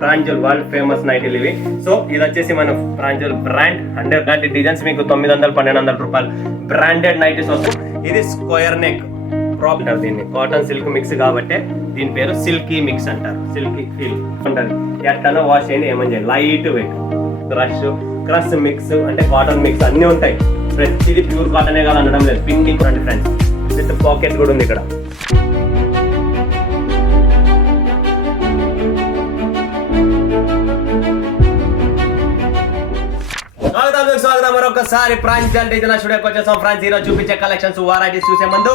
Pranjal world famous నైటీలు ఇవి. So ఇది వచ్చేసి మన ప్రాంజల్ బ్రాండ్ 100 డిజైన్స్ మీకు 900-1200 రూపాయలు బ్రాండెడ్ నైటీస్ వస్తుంది. ఇది స్క్వేర్ నెక్ ప్రాపర్, దీన్ని కాటన్ సిల్క్ మిక్స్ కాబట్టి దీని పేరు సిల్కీ మిక్స్ అంటారు. సిల్కీ ఫీల్ ఉంటుంది. ఎట్లనో వాష్ చేయండి, ఏమని చేయండి, లైట్ వెయిట్ క్రష్ మిక్స్ అంటే కాటన్ మిక్స్ అన్నీ ఉంటాయి. ప్రతిది ప్యూర్ కాటనే కాదు అనడం లేదు. పిండి చూడండి ఫ్రెండ్స్, విత్ పాకెట్ కూడా ఉంది ఇక్కడ. స్వాగతం మరొకసారి ప్రాంజల్ డిజైనర్ స్టూడియోకి వచ్చేసాం. ఫ్రెండ్స్ ఈరోజు చూపించే కలెక్షన్స్ వెరైటీస్ చూసే ముందు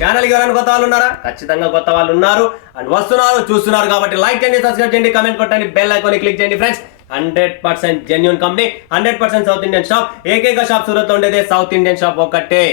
ఛానల్ ఎవరైనా కొత్త వాళ్ళు ఉన్నారా? ఖచ్చితంగా కొత్త వాళ్ళు ఉన్నారు అండ్ వస్తున్నారు, చూస్తున్నారు కాబట్టి లైక్ చేయండి, సబ్స్క్రైబ్ చేయండి, కామెంట్ కొట్టండి, బెల్ ఐకాన్ క్లిక్ చేయండి. Friends 100% genuine company, 100% south Indian shop. ఏకైక షాప్ సూరత్ లో ఉండేదే సౌత్ ఇండియన్ షాప్ ఒక్కటే,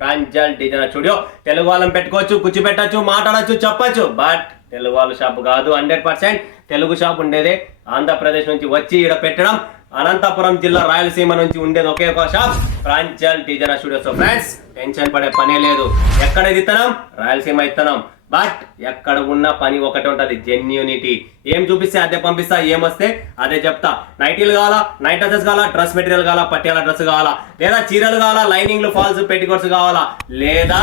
ప్రాంజల్ డిజైనర్ స్టూడియో. తెలుగు వాళ్ళని పెట్టుకోవచ్చు, కూర్చోపెట్టచ్చు, మాట్లాడచ్చు, చెప్పచ్చు. బట్ తెలుగు వాళ్ళ షాప్ కాదు. 100% తెలుగు షాప్ ఉండేదే ఆంధ్రప్రదేశ్ నుంచి వచ్చి ఇక్కడ పెట్టడం. అనంతపురం జిల్లా రాయలసీమ నుంచి ఉండేది ఒకే ఒక shop, Pranjal designer studio. So friends tension పడే పనే లేదు. ఎక్కడ ఇత్తనం? రాయలసీమ ఇత్తనం. బట్ ఎక్కడ ఉన్న పని ఒకటి ఉంటది, జెన్యూనిటీ. ఏం చూపిస్తే అదే పంపిస్తా, ఏమొస్తే అదే చెప్తా. నైటీలు కావాలా, నైట్ డ్రెస్సెస్ కావాలా, డ్రెస్ మెటీరియల్ కావాలా, పట్యాల డ్రెస్ కావాలా, లేదా చీరలు కావాలా, లైనింగ్లు, ఫాల్స్, పెట్టికోట్స్ కావాలా, లేదా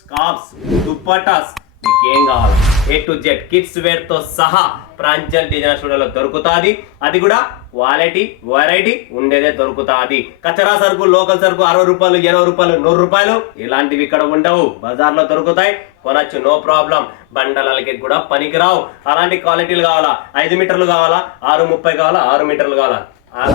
స్కార్ఫ్స్, దుప్పటాస్, మీకేం కావాలా A to Z kids wear తో సహా ప్రాంజల్ డిజైనర్ స్టూడియోలో దొరుకుతాది. అది కూడా క్వాలిటీ వెరైటీ ఉండేదే దొరుకుతాది. కచరా సరుకు, లోకల్ సరుకు 60 రూపాయలు, 80 రూపాయలు, 100 రూపాయలు ఇలాంటివి ఇక్కడ ఉండవు. బజార్లో దొరుకుతాయి, కొనచ్చు, నో ప్రాబ్లం. బండలకి కూడా పనికిరావు. అలాంటి క్వాలిటీలు కావాలా, 5 మీటర్లు కావాలా, 6:30 కావాలా, 6 మీటర్లు కావాలా,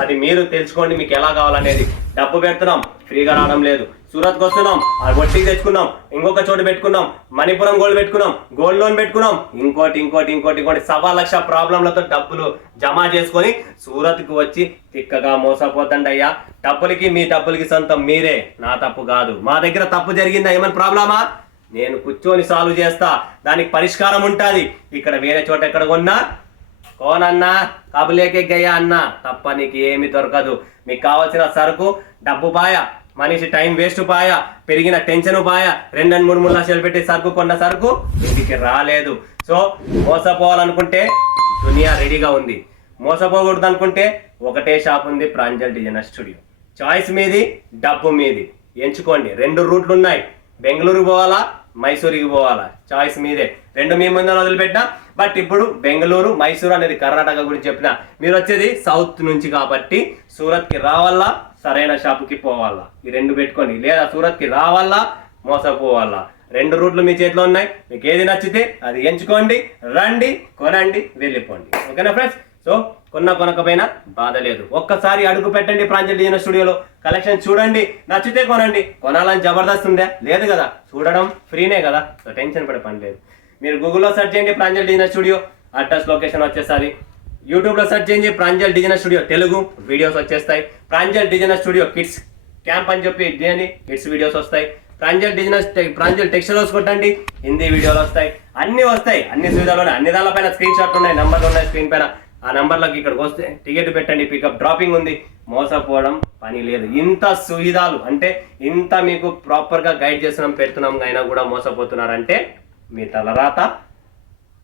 అది మీరు తెలుసుకోండి మీకు ఎలా కావాలనేది. డబ్బు పెడుతున్నాం, ఫ్రీగా రావడం లేదు. సూరత్కి వస్తున్నాం, వడ్డీకి తెచ్చుకున్నాం, ఇంకొక చోటు పెట్టుకున్నాం, మణిపురం గోల్డ్ పెట్టుకున్నాం, గోల్డ్ లోన్ పెట్టుకున్నాం, ఇంకోటి 1,00,000 ప్రాబ్లంలతో డబ్బులు జమ చేసుకొని సూరత్కి వచ్చి తిక్కగా మోసపోతండి అయ్యా. డబ్బులకి మీ డబ్బులకి సొంతం మీరే, నా తప్పు కాదు. మా దగ్గర తప్పు జరిగిందా, ఏమైనా ప్రాబ్లమా, నేను కూర్చొని సాల్వ్ చేస్తా, దానికి పరిష్కారం ఉంటుంది. ఇక్కడ వేరే చోట ఎక్కడ కొన్నా కోనన్నా కబులేకే గయ్యా అన్నా తప్ప నీకు ఏమి దొరకదు. మీకు కావాల్సిన సరుకు డబ్బు పాయ, మనిషి టైం వేస్ట్ పాయ, పెరిగిన టెన్షన్ పాయ, 2-3 లక్షలు పెట్టి సరుకు కొన్న సరుకు ఇంటికి రాలేదు. సో మోసపోవాలనుకుంటే దునియా రెడీగా ఉంది, మోసపోకూడదు అనుకుంటే ఒకటే షాప్ ఉంది, ప్రాంజల్ డిజైనర్ స్టూడియో. చాయిస్ మీది, డబ్బు మీది, ఎంచుకోండి. 2 రూట్లు ఉన్నాయి, బెంగళూరు పోవాలా, మైసూరుకి పోవాలా, చాయిస్ మీదే. 2 మీ ముందు వదిలిపెట్టినా. బట్ ఇప్పుడు బెంగళూరు, మైసూరు అనేది కర్ణాటక గురించి చెప్పిన, మీరు వచ్చేది సౌత్ నుంచి కాబట్టి సూరత్కి రావాలా, సరైన షాపుకి పోవాలా, ఈ 2 పెట్టుకోండి. లేదా సూరత్కి రావాలా, మోసపోవాలా, 2 రూట్లు మీ చేతిలో ఉన్నాయి. మీకు ఏది నచ్చితే అది ఎంచుకోండి, రండి, కొనండి, వెళ్ళిపోండి. ఓకేనా ఫ్రెండ్స్? సో కొనకపోయినా బాధ లేదు. ఒక్కసారి అడుగు పెట్టండి ప్రాంజల్ డిజైనర్ స్టూడియోలో, కలెక్షన్ చూడండి, నచ్చితే కొనండి. కొనాలని జబర్దస్త్ ఉందా? లేదు కదా. చూడడం ఫ్రీనే కదా, సో టెన్షన్ పడే పని లేదు. మీరు గూగుల్లో సెర్చ్ చేయండి Pranjal designer studio, address location వచ్చేస్తుంది. యూట్యూబ్లో సెర్చ్ చేయండి Pranjal designer studio Telugu, videos వచ్చేస్తాయి. Pranjal designer studio kids camp అని చెప్పి చేయండి, కిడ్స్ వీడియోస్ వస్తాయి. ప్రాంజల్ టెక్స్టైల్ హౌస్ కొట్టండి, హిందీ వీడియోలు వస్తాయి, అన్ని వస్తాయి. అన్ని సువిధాలు, అన్ని దానిపైన స్క్రీన్ షాట్ ఉన్నాయి, నంబర్లు ఉన్నాయి స్క్రీన్ పైన. ఆ నంబర్లకి ఇక్కడికి వస్తే టికెట్ పెట్టండి, పికప్ డ్రాపింగ్ ఉంది. మోసపోవడం పని లేదు. ఇంత సువిధాలు అంటే ఇంత మీకు ప్రాపర్గా గైడ్ చేస్తున్నాం, పెడుతున్నాం, అయినా కూడా మోసపోతున్నారంటే మీ తలరాత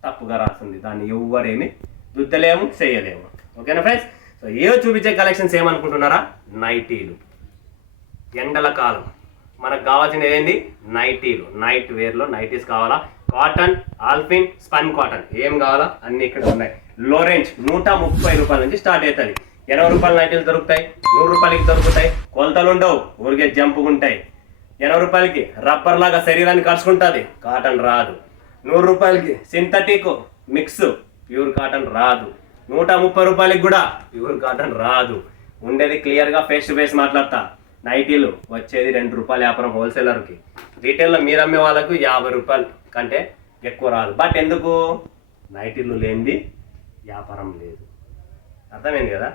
తప్పుగా రాస్తుంది. దాన్ని ఎవ్వరేమి దుద్దలేము, చేయలేము. ఓకేనా ఫ్రెండ్స్? సో చూపించే కలెక్షన్స్ ఏమనుకుంటున్నారా? నైటీలు. ఎండల కాలం మనకు కావాల్సినది ఏంది? నైటీలు. నైట్ వేర్లో నైటీస్ కావాలా, కాటన్, ఆల్పిన్, స్పన్ కాటన్, ఏం కావాలా అన్ని ఇక్కడ ఉన్నాయి. లో రేంజ్ 130 రూపాయల నుంచి స్టార్ట్ అవుతుంది. 80 రూపాయల నైటీలు దొరుకుతాయి, 100 రూపాయలకి దొరుకుతాయి. కొలతలు ఉండవు, ఊరికే జంపుకుంటాయి. 80 రూపాయలకి రబ్బర్ లాగా శరీరాన్ని కలుసుకుంటుంది, కాటన్ రాదు. 100 రూపాయలకి సింథటిక్ మిక్స్, ప్యూర్ కాటన్ రాదు. 130 రూపాయలకి కూడా ప్యూర్ కాటన్ రాదు. ఉండేది క్లియర్గా ఫేస్ టు ఫేస్ మాట్లాడతా. నైటీలు వచ్చేది 2 రూపాయల వ్యాపారం హోల్సేలర్కి, రీటైల్లో మీరు అమ్మే వాళ్ళకు 50 రూపాయలు కంటే ఎక్కువ రాదు. బట్ ఎందుకు? నైటీలు లేనిది వ్యాపారం లేదు. అర్థమైంది కదా?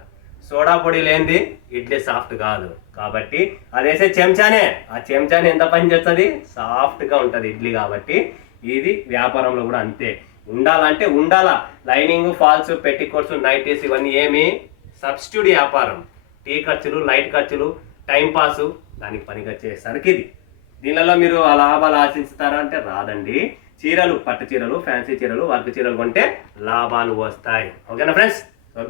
సోడా పొడి లేనిది ఇడ్లీ సాఫ్ట్ కాదు. కాబట్టి అదేసే చెంచానే, ఆ చెంచానే ఎంత పని చేస్తుంది? సాఫ్ట్గా ఉంటుంది ఇడ్లీ. కాబట్టి ఇది వ్యాపారంలో కూడా అంతే. ఉండాలంటే ఉండాలా. లైనింగ్, ఫాల్స్, పెట్టికోట్స్, నైటీస్ ఇవన్నీ ఏమి సబ్స్టిట్యూట్ వ్యాపారం. టీ ఖర్చులు, లైట్ ఖర్చులు, టైం పాసు, దానికి పనికి వచ్చేసరికి ఇది. దీనిలో మీరు లాభాలు ఆశిస్తారా అంటే రాదండి. చీరలు, పట్టు చీరలు, ఫ్యాన్సీ చీరలు, వర్క్ చీరలు కొంటే లాభాలు వస్తాయి. ఓకేనా ఫ్రెండ్స్?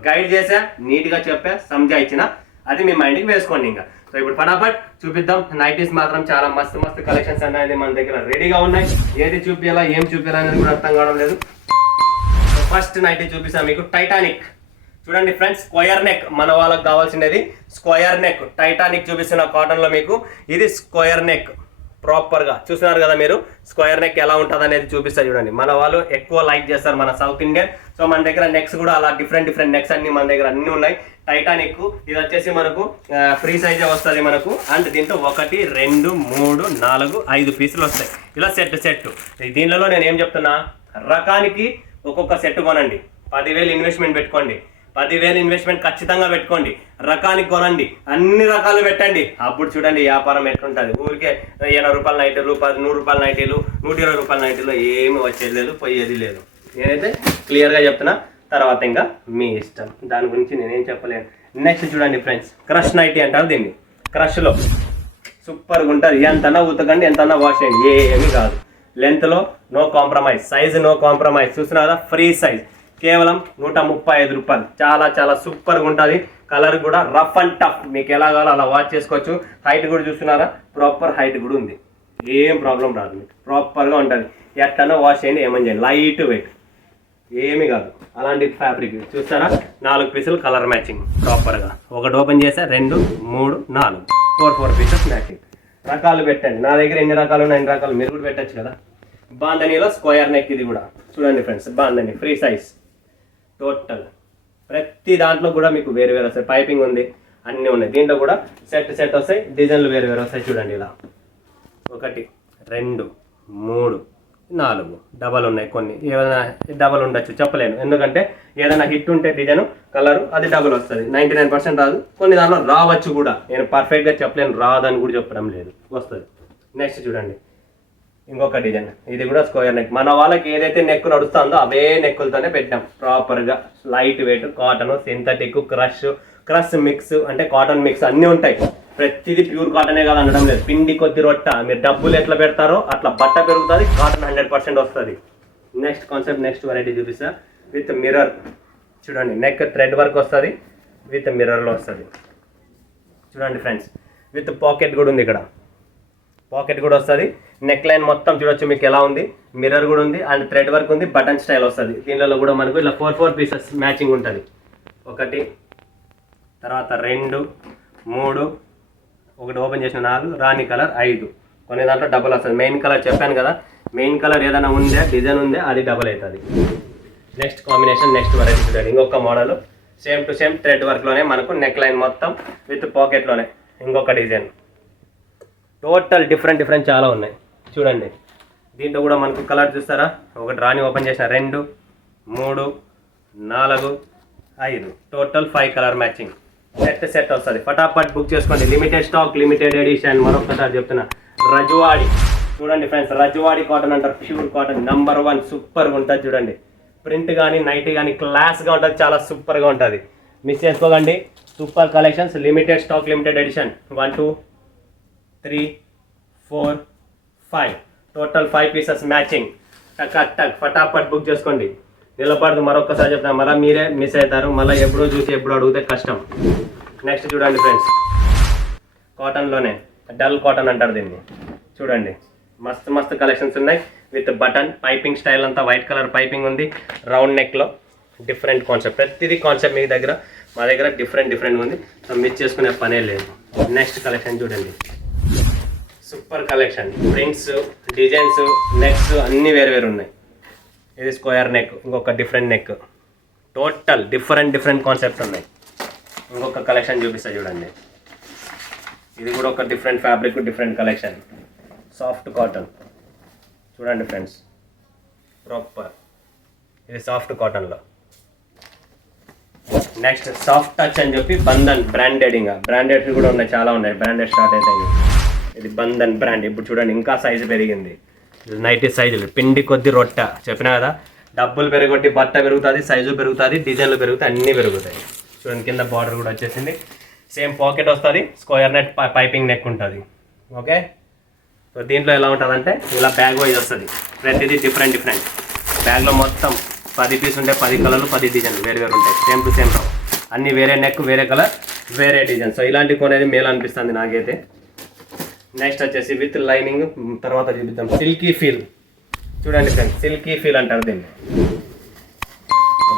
గైడ్ చేసా, నీట్గా చెప్పా, సంజాయించిన, అది మీ మైండ్కి వేసుకోండి. ఇంకా సో ఇప్పుడు ఫటాఫట్ చూపిద్దాం. నైటీస్ మాత్రం చాలా మస్తు కలెక్షన్స్ అనేది మన దగ్గర రెడీగా ఉన్నాయి. ఏది చూపించాలా, ఏం చూపించాలా అనేది కూడా అర్థం కావడం లేదు. ఫస్ట్ నైటీ చూపిస్తాను మీకు. టైటానిక్ చూడండి ఫ్రెండ్స్, స్క్వేర్ నెక్, మన వాళ్ళకి కావాల్సినది స్క్వేర్ నెక్. టైటానిక్ చూపిస్తున్న కాటన్లో మీకు ఇది స్క్వేర్ నెక్. ప్రాపర్గా చూస్తున్నారు కదా మీరు, స్క్వేర్ నెక్ ఎలా ఉంటుంది అనేది చూపిస్తారు చూడండి. మన వాళ్ళు ఎక్కువ లైక్ చేస్తారు మన సౌత్ ఇండియన్. సో మన దగ్గర నెక్స్ కూడా అలా డిఫరెంట్ నెక్స్ అన్ని మన దగ్గర అన్ని ఉన్నాయి. టైటానిక్ ఇది వచ్చేసి మనకు ఫ్రీ సైజే వస్తుంది మనకు. అండ్ దీంట్లో 1 2 3 4 5 పీసులు వస్తాయి. ఇలా సెట్. దీనిలో నేను ఏం చెప్తున్నా, రకానికి ఒక్కొక్క సెట్ కొనండి. 10,000 ఇన్వెస్ట్మెంట్ పెట్టుకోండి. 10,000 ఇన్వెస్ట్మెంట్ ఖచ్చితంగా పెట్టుకోండి. రకానికి కొనండి, అన్ని రకాలు పెట్టండి. అప్పుడు చూడండి వ్యాపారం ఎట్లుంటుంది. ఊరికే 80 రూపాయల నైటీలు, 100 రూపాయల నైటీలు, 120 రూపాయల నైటీలు ఏమి వచ్చేది లేదు, పోయేది లేదు. నేనైతే క్లియర్గా చెప్తున్నా. తర్వాత ఇంకా మీ ఇష్టం, దాని గురించి నేనేం చెప్పలేను. నెక్స్ట్ చూడండి ఫ్రెండ్స్, క్రష్ నైటీ అంటారు దీన్ని. క్రష్లో సూపర్గా ఉంటుంది. ఎంతన్నా ఉతకండి, ఎంతన్నా వాష్ చేయండి, ఏమీ కాదు. లెంత్లో no compromise, size no compromise. చూస్తున్నారా, ఫ్రీ సైజ్, కేవలం 135 రూపాయలు. చాలా సూపర్గా ఉంటుంది. కలర్ కూడా రఫ్ అండ్ టఫ్, మీకు ఎలా కావాలో అలా వాష్ చేసుకోవచ్చు. హైట్ కూడా చూస్తున్నారా, ప్రాపర్ హైట్ కూడా ఉంది. ఏం ప్రాబ్లం రాదు, మీకు ప్రాపర్గా ఉంటుంది. ఎట్లన్నా వాష్ చేయండి, ఏమని చేయండి. లైట్ వెయిట్, ఏమీ కాదు. అలాంటి ఫ్యాబ్రిక్ చూస్తారా, 4 పీసులు కలర్ మ్యాచింగ్ ప్రాపర్గా. ఒకటి ఓపెన్ చేసా, 2 3 4 4 పీసెస్ మ్యాచింగ్. రకాలు పెట్టండి. నా దగ్గర ఎన్ని రకాలు ఉన్నాయి, 2 రకాలు మీరు కూడా పెట్టచ్చు కదా. బాందనీలో స్క్వేర్ నెక్ ఇది కూడా చూడండి friends. Bandhani free size total. ప్రతి దాంట్లో కూడా మీకు వేరు వస్తాయి. పైపింగ్ ఉంది, అన్నీ ఉన్నాయి. దీంట్లో కూడా సెట్ వస్తాయి. డిజైన్లు వేరు వస్తాయి. చూడండి ఇలా 1 2 3 4 డబల్ ఉన్నాయి. కొన్ని ఏదైనా డబల్ ఉండొచ్చు, చెప్పలేను. ఎందుకంటే ఏదైనా హిట్ ఉంటే డిజైన్ కలరు అది డబల్ వస్తుంది. 99% రాదు, కొన్ని దాంట్లో రావచ్చు కూడా. నేను పర్ఫెక్ట్గా చెప్పలేను, రాదని కూడా చెప్పడం లేదు, వస్తుంది. నెక్స్ట్ చూడండి ఇంకొక డిజైన్. ఇది కూడా స్క్వేర్ నెక్. మన వాళ్ళకి ఏదైతే నెక్ నడుస్తుందో అవే నెక్కులతోనే పెట్టాం ప్రాపర్గా. Light weight, cotton, synthetic, crush mix, అంటే కాటన్ మిక్స్ అన్నీ ఉంటాయి. ప్రతిదీ ప్యూర్ కాటనే కాదు అనడం లేదు. పిండి కొద్ది రొట్ట, మీరు డబ్బులు ఎట్లా పెడతారో అట్లా బట్ట పెరుగుతుంది. కాటన్ 100% వస్తుంది. నెక్స్ట్ కాన్సెప్ట్, నెక్స్ట్ వెరైటీ చూపిస్తా. విత్ మిర్రర్ చూడండి. నెక్ థ్రెడ్ వర్క్ వస్తుంది, విత్ మిర్రర్లో వస్తుంది. చూడండి ఫ్రెండ్స్, విత్ పాకెట్ కూడా ఉంది. ఇక్కడ పాకెట్ కూడా వస్తుంది. నెక్ లైన్ మొత్తం చూడొచ్చు మీకు ఎలా ఉంది. మిర్రర్ కూడా ఉంది, అండ్ థ్రెడ్ వర్క్ ఉంది. బటన్ స్టైల్ వస్తుంది. దీనిలో కూడా మనకు ఇలా 4 పీసెస్ మ్యాచింగ్ ఉంటుంది. 1 తర్వాత 2 3 ఒకటి ఓపెన్ చేసిన 4, రాణి కలర్ 5. కొన్ని దాంట్లో డబుల్ వస్తుంది. మెయిన్ కలర్ చెప్పాను కదా, మెయిన్ కలర్ ఏదైనా ఉందే, డిజైన్ ఉందే, అది డబుల్ అవుతుంది. నెక్స్ట్ కాంబినేషన్, నెక్స్ట్ వెరైటీ చూడండి. ఇంకొక model same to same thread వర్క్లోనే మనకు నెక్ లైన్ మొత్తం విత్ పాకెట్లోనే. ఇంకొక డిజైన్ టోటల్ డిఫరెంట్ చాలా ఉన్నాయి. చూడండి దీంట్లో కూడా మనకు కలర్ చూస్తారా. ఒకటి రాణి ఓపెన్ చేసిన 2 3 4 5 టోటల్ 5 కలర్ మ్యాచింగ్. సెట్ వస్తుంది. ఫటాఫట్ బుక్ చేసుకోండి. Limited stock, limited edition. మరొకసారి చెప్తున్నా, రజవాడి చూడండి ఫ్రెండ్స్. రజవాడి కాటన్ అంటారు, ప్యూర్ కాటన్. నంబర్ 1 సూపర్గా ఉంటుంది. చూడండి ప్రింట్ కానీ నైటీ కానీ క్లాస్గా ఉంటుంది, చాలా సూపర్గా ఉంటుంది. మిస్ చేసుకోకండి. Super collections, limited stock, limited edition. 1 2 3 4 5 total 5 pieces matching. టక్ ఫటాఫట్ బుక్ చేసుకోండి. నిలబడదు. మరొకసారి చెప్తాను, మళ్ళీ మీరే మిస్ అవుతారు. మళ్ళీ ఎప్పుడో చూసి ఎప్పుడు అడిగితే కష్టం. నెక్స్ట్ చూడండి ఫ్రెండ్స్, కాటన్లోనే డల్ కాటన్ అంటారు దీన్ని. చూడండి మస్తు కలెక్షన్స్ ఉన్నాయి. విత్ బటన్ పైపింగ్ స్టైల్ అంతా వైట్ కలర్ పైపింగ్ ఉంది. రౌండ్ నెక్లో డిఫరెంట్ కాన్సెప్ట్. ప్రతిదీ కాన్సెప్ట్ మీ దగ్గర, మా దగ్గర డిఫరెంట్ ఉంది. మిస్ చేసుకునే పనే లేదు. నెక్స్ట్ కలెక్షన్ చూడండి, super collection. Prints, designs, necks అన్నీ వేరు ఉన్నాయి. ఇది స్క్వేర్ నెక్, ఇంకొక different neck. Total different concepts ఉన్నాయి. ఇంకొక కలెక్షన్ చూపిస్తా చూడండి. ఇది కూడా ఒక different fabric, different collection. Soft cotton చూడండి ఫ్రెండ్స్, ప్రాపర్. ఇది సాఫ్ట్ కాటన్లో. నెక్స్ట్ సాఫ్ట్ టచ్ అని చెప్పి బంధన్ బ్రాండెడ్. ఇంకా బ్రాండెడ్ కూడా ఉన్నాయి, చాలా ఉన్నాయి. బ్రాండెడ్ స్టార్ట్ అవుతాయి. ఇది బంధన్ బ్రాండ్. ఇప్పుడు చూడండి ఇంకా సైజు పెరిగింది. నైటీ సైజులు పిండి కొద్ది రొట్ట. చెప్పినా కదా, డబ్బులు పెరగొట్టి బట్ట పెరుగుతుంది, సైజు పెరుగుతుంది, డిజైన్లు పెరుగుతాయి, అన్నీ పెరుగుతాయి. చూడండి కింద బార్డర్ కూడా వచ్చేసింది. సేమ్ పాకెట్ వస్తుంది. స్క్వేర్ నెక్ పైపింగ్ నెక్ ఉంటుంది. ఓకే, సో దీంట్లో ఎలా ఉంటుంది అంటే ఇలా బ్యాగ్ వైజ్ వస్తుంది. ప్రతిదీ డిఫరెంట్ బ్యాగ్లో మొత్తం 10 పీస్ ఉంటాయి, 10 కలర్లు 10 డిజైన్లు వేరు ఉంటాయి, సేమ్ టు సేమ్ రావు, అన్ని వేరే నెక్ వేరే కలర్ వేరే డిజైన్. సో ఇలాంటి కొనేది మేలు అనిపిస్తుంది నాకైతే. నెక్స్ట్ వచ్చేసి విత్ లైనింగ్ తర్వాత చూపిద్దాం. సిల్కీ ఫీల్ చూడండి ఫ్రెండ్స్, సిల్కీ ఫీల్ అంటారు దీన్ని.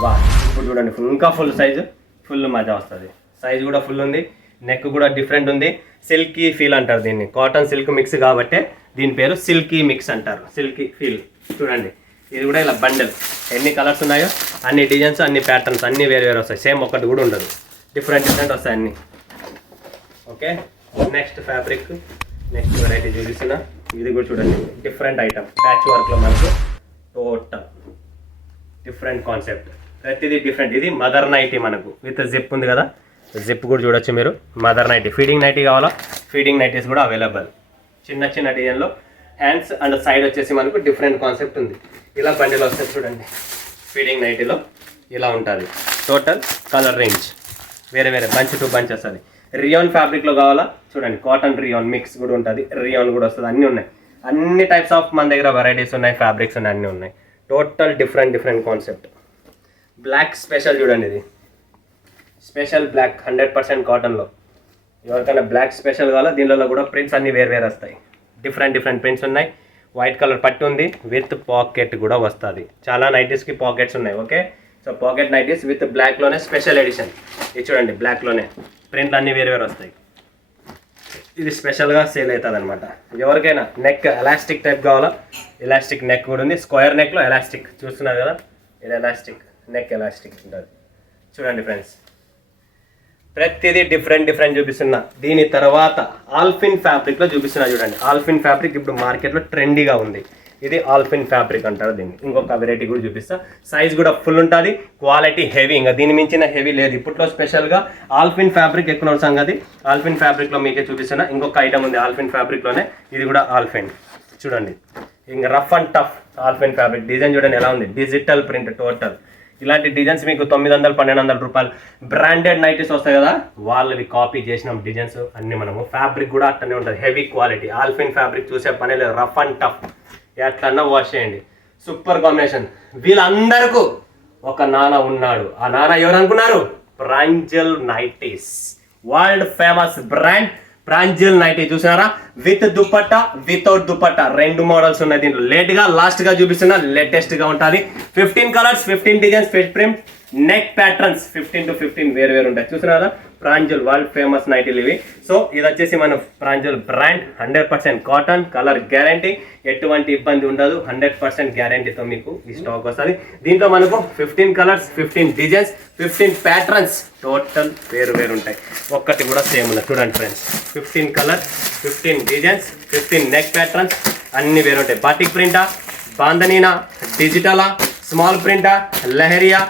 వా ఇప్పుడు చూడండి ఇంకా ఫుల్ సైజు, ఫుల్ మజా వస్తుంది. సైజ్ కూడా ఫుల్ ఉంది, నెక్ కూడా డిఫరెంట్ ఉంది. సిల్కీ ఫీల్ అంటారు దీన్ని, కాటన్ సిల్క్ మిక్స్ కాబట్టి దీని పేరు సిల్కీ మిక్స్ అంటారు, సిల్కీ ఫీల్. చూడండి ఇది కూడా ఇలా బండల్, ఎన్ని కలర్స్ ఉన్నాయో అన్ని డిజైన్స్ అన్ని ప్యాటర్న్స్ అన్నీ వేరు వస్తాయి, సేమ్ ఒకటి కూడా ఉండదు, డిఫరెంట్ వస్తాయి అన్నీ. Okay next fabric, next variety చూపిస్తున్నా. ఇది కూడా చూడండి డిఫరెంట్ ఐటమ్, ప్యాచ్ వర్క్లో మనకు టోటల్ డిఫరెంట్ కాన్సెప్ట్, ప్రతిదీ డిఫరెంట్. ఇది మదర్ నైటీ మనకు విత్ జిప్ ఉంది కదా, జిప్ కూడా చూడొచ్చు మీరు. మదర్ నైటీ, ఫీడింగ్ నైటీ కావాలా, ఫీడింగ్ నైటీస్ కూడా అవైలబుల్. చిన్న డిజైన్లో హ్యాండ్స్ అండ్ సైడ్ వచ్చేసి మనకు డిఫరెంట్ కాన్సెప్ట్ ఉంది. ఇలా బండిలో వస్తుంది చూడండి, ఫీడింగ్ నైటీలో ఇలా ఉంటుంది. టోటల్ కలర్ రేంజ్ వేరే బంచ్ టు బంచ్ వస్తుంది. రియాన్ ఫ్యాబ్రిక్లో కావాలా చూడండి, కాటన్ రియాన్ మిక్స్ కూడా ఉంటుంది, రియాన్ కూడా వస్తుంది, అన్నీ ఉన్నాయి. అన్ని టైప్స్ ఆఫ్ మన దగ్గర వెరైటీస్ ఉన్నాయి, ఫ్యాబ్రిక్స్ ఉన్నాయి, అన్నీ ఉన్నాయి. Total different concept. Black special చూడండి, ఇది స్పెషల్ బ్లాక్ 100% కాటన్లో. ఎవరికైనా బ్లాక్ స్పెషల్ కావాలా, దీనిలో కూడా ప్రింట్స్ అన్నీ వేరు వస్తాయి, డిఫరెంట్ ప్రింట్స్ ఉన్నాయి. వైట్ కలర్ పట్టు ఉంది, విత్ పాకెట్ కూడా వస్తుంది. చాలా నైటీస్కి పాకెట్స్ ఉన్నాయి. Okay so pocket nighties with బ్లాక్లోనే స్పెషల్ ఎడిషన్. ఇది చూడండి బ్లాక్లోనే ప్రింట్లు అన్నీ వేరు వస్తాయి. ఇది స్పెషల్గా సేల్ అవుతుంది అనమాట. ఎవరికైనా నెక్ ఎలాస్టిక్ టైప్ కావాలా, ఎలాస్టిక్ నెక్ కూడా ఉంది. స్క్వేర్ నెక్లో ఎలాస్టిక్ చూస్తున్నారు కదా, ఇది ఎలాస్టిక్ నెక్, ఎలాస్టిక్ ఉంటుంది. చూడండి ఫ్రెండ్స్ ప్రతిదీ డిఫరెంట్ చూపిస్తున్నా. దీని తర్వాత ఆల్ఫిన్ ఫ్యాబ్రిక్లో చూపిస్తున్నా చూడండి. ఆల్ఫిన్ ఫ్యాబ్రిక్ ఇప్పుడు మార్కెట్లో ట్రెండీగా ఉంది. ఇది ఆల్ఫిన్ ఫ్యాబ్రిక్ అంటారు దీన్ని. ఇంకొక వెరైటీ కూడా చూపిస్తా. సైజ్ కూడా ఫుల్ ఉంటుంది, క్వాలిటీ హెవీ, ఇంకా దీని మించిన హెవీ లేదు. ఇప్పట్లో స్పెషల్గా ఆల్ఫిన్ ఫ్యాబ్రిక్ ఎక్కువ సంగతి. ఆల్ఫిన్ ఫ్యాబ్రిక్లో మీకే చూపిస్తున్నా. ఇంకొక ఐటమ్ ఉంది ఆల్ఫిన్ ఫ్యాబ్రిక్లోనే, ఇది కూడా ఆల్ఫిన్. చూడండి ఇంకా rough and tough ఆల్ఫిన్ fabric. Design చూడండి ఎలా ఉంది, డిజిటల్ ప్రింట్ టోటల్. ఇలాంటి డిజైన్స్ మీకు 900-1200 రూపాయలు బ్రాండెడ్ నైటీస్ వస్తాయి కదా, వాళ్ళవి కాపీ చేసిన డిజైన్స్ అన్ని మనము. ఫ్యాబ్రిక్ కూడా అట్లనే ఉంటుంది, హెవీ క్వాలిటీ. ఆల్ఫిన్ ఫ్యాబ్రిక్ చూసే పని లేదు, రఫ్ అండ్ టఫ్, ఎట్లన్నా వాష్ చేయండి. Super combination. వీళ్ళందరికీ ఒక నాన్న ఉన్నాడు. ఆ నాన్న ఎవరు అనుకున్నారు? Pranjal nighties, world famous brand Pranjal nighty. చూసినారా, with dupatta without dupatta 2 models ఉన్నాయి దీంట్లో. లాస్ట్గా చూపిస్తున్నా, లేటెస్ట్గా ఉంటుంది. 15 colours, 15 designs, fit print, neck patterns 15 to 15 వేరు ఉంటాయి. చూసినారా, ప్రాంజల్ వరల్డ్ ఫేమస్ నైటీలు ఇవి. సో ఇది వచ్చేసి మన Pranjal brand, 100% cotton, colour guarantee, ఎటువంటి ఇబ్బంది ఉండదు, 100% గ్యారంటీతో మీకు ఈ స్టాక్ వస్తుంది. దీంట్లో మనకు 15 కలర్స్, 15 డిజైన్స్, 15 ప్యాటర్న్స్ టోటల్ వేరు ఉంటాయి. ఒక్కటి కూడా సేమ్ ఉండదు. చూడండి friends, 15 colours, 15 designs, 15 neck patterns అన్ని వేరు ఉంటాయి. బాటిక్ ప్రింటా, బాంధనీనా, డిజిటలా, స్మాల్ ప్రింటా, లహరియా,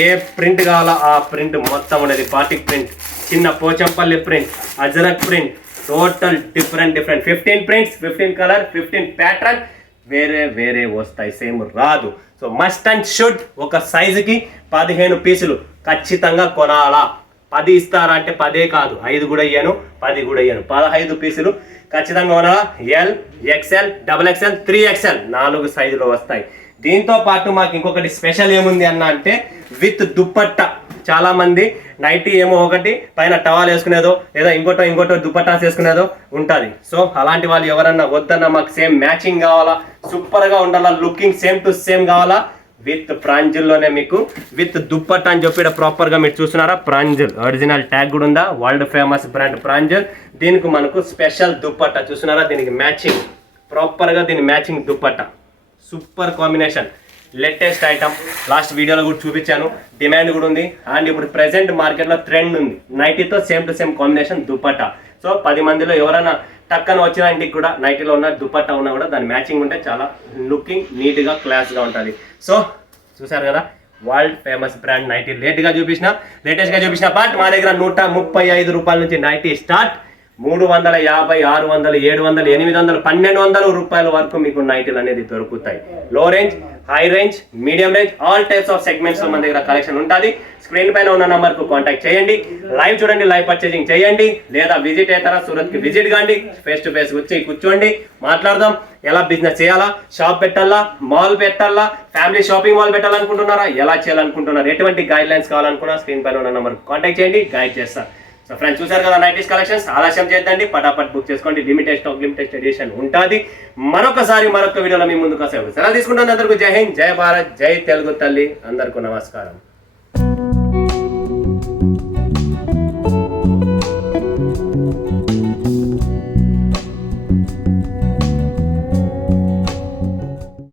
ఏ ప్రింట్ కావాలో ఆ ప్రింట్ మొత్తం ఉన్నది. బాటిక్ ప్రింట్, చిన్న Pochampally print, Ajrak print, total different 15 prints, 15 colour, 15 pattern వేరే వస్తాయి, సేమ్ రాదు. సో మస్ట్ అండ్ షుడ్ ఒక సైజుకి 15 పీసులు ఖచ్చితంగా కొనాలా. 10 ఇస్తారా అంటే 10 కాదు, 5 కూడా ఇయ్యను, 10 కూడా ఇయ్యను, 15 పీసులు ఖచ్చితంగా కొనాలా. ఎల్, ఎక్స్ఎల్, XXL, 3XL 4 సైజులు వస్తాయి. దీంతో పాటు మాకు ఇంకొకటి స్పెషల్ ఏముంది అన్న అంటే విత్ దుప్పట్టా. చాలా మంది నైటీ ఏమో ఒకటి పైన టవాల్ వేసుకునేదో లేదా ఇంకోటో దుప్పట్టాస్ వేసుకునేదో ఉంటుంది. సో అలాంటి వాళ్ళు ఎవరన్నా వద్దన్నా మాకు సేమ్ మ్యాచింగ్ కావాలా, సూపర్గా ఉండాలా, లుకింగ్ సేమ్ టు సేమ్ కావాలా, విత్ ప్రాంజిల్లోనే మీకు విత్ దుప్పట్టా అని చెప్పి ప్రాపర్గా మీరు చూస్తున్నారా. ప్రాంజిల్ ఒరిజినల్ ట్యాగ్ కూడా ఉందా, వరల్డ్ ఫేమస్ బ్రాండ్ ప్రాంజిల్. దీనికి మనకు స్పెషల్ దుప్పట్టా చూస్తున్నారా, దీనికి మ్యాచింగ్ ప్రాపర్గా, దీని matching dupatta super combination, latest item. Last వీడియోలో కూడా చూపించాను, డిమాండ్ కూడా ఉంది. అండ్ ఇప్పుడు ప్రెసెంట్ మార్కెట్లో ట్రెండ్ ఉంది నైటీతో same to same combination dupatta. So 10 మందిలో ఎవరైనా టక్కన వచ్చిన ఇంటికి కూడా నైటీలో ఉన్న దుప్పట్టా ఉన్నా కూడా దాని మ్యాచింగ్ ఉంటే చాలా లుకింగ్ నీట్గా క్లాస్గా ఉంటుంది. సో చూసారు కదా, వరల్డ్ ఫేమస్ బ్రాండ్ నైటీ లేటెస్ట్గా చూపించిన బట్ మా దగ్గర 135 రూపాయల నుంచి నైటీ స్టార్ట్. 350, 600, 700, 800, 1200 రూపాయల వరకు మీకు నైటీలు అనేది దొరుకుతాయి. లో range, high range, medium range, all types of segments లో మన దగ్గర కలెక్షన్ ఉంటుంది. స్క్రీన్ పైన ఉన్న నంబర్ కు కాంటాక్ట్ చేయండి, లైవ్ చూడండి, లైవ్ పర్చేజింగ్ చేయండి, లేదా విజిట్ అవుతారా సూరత్ కి విజిట్ కాండి, ఫేస్ టు ఫేస్ వచ్చి కూర్చోండి, మాట్లాడదాం. ఎలా బిజినెస్ చేయాలా, షాప్ పెట్టాలా, మాల్ పెట్టాలా, ఫ్యామిలీ షాపింగ్ మాల్ పెట్టాలనుకుంటున్నారా, ఎలా చేయాలనుకుంటున్నారు, ఎటువంటి గైడ్ లైన్స్ కావాలనుకున్నా స్క్రీన్ పైన ఉన్న నంబర్ కాంటాక్ట్ చేయండి, గైడ్ చేస్తా. సో ఫ్రెండ్స్ చూసారు కదా నైటీస్ కలెక్షన్స్, ఆలస్యం చేద్దండి, పటాపట్ బుక్ చేసుకోండి. లిమిటెడ్ స్టాక్, లిమిటెడ్ ఎడిషన్ ఉంటుంది. మరొక వీడియోలో మీ ముందుకు వస్తాయి. సెలవు తీసుకుంటాను. అందరికీ జై హింద్, జై భారత్, జై తెలుగు తల్లి, అందరికీ నమస్కారం.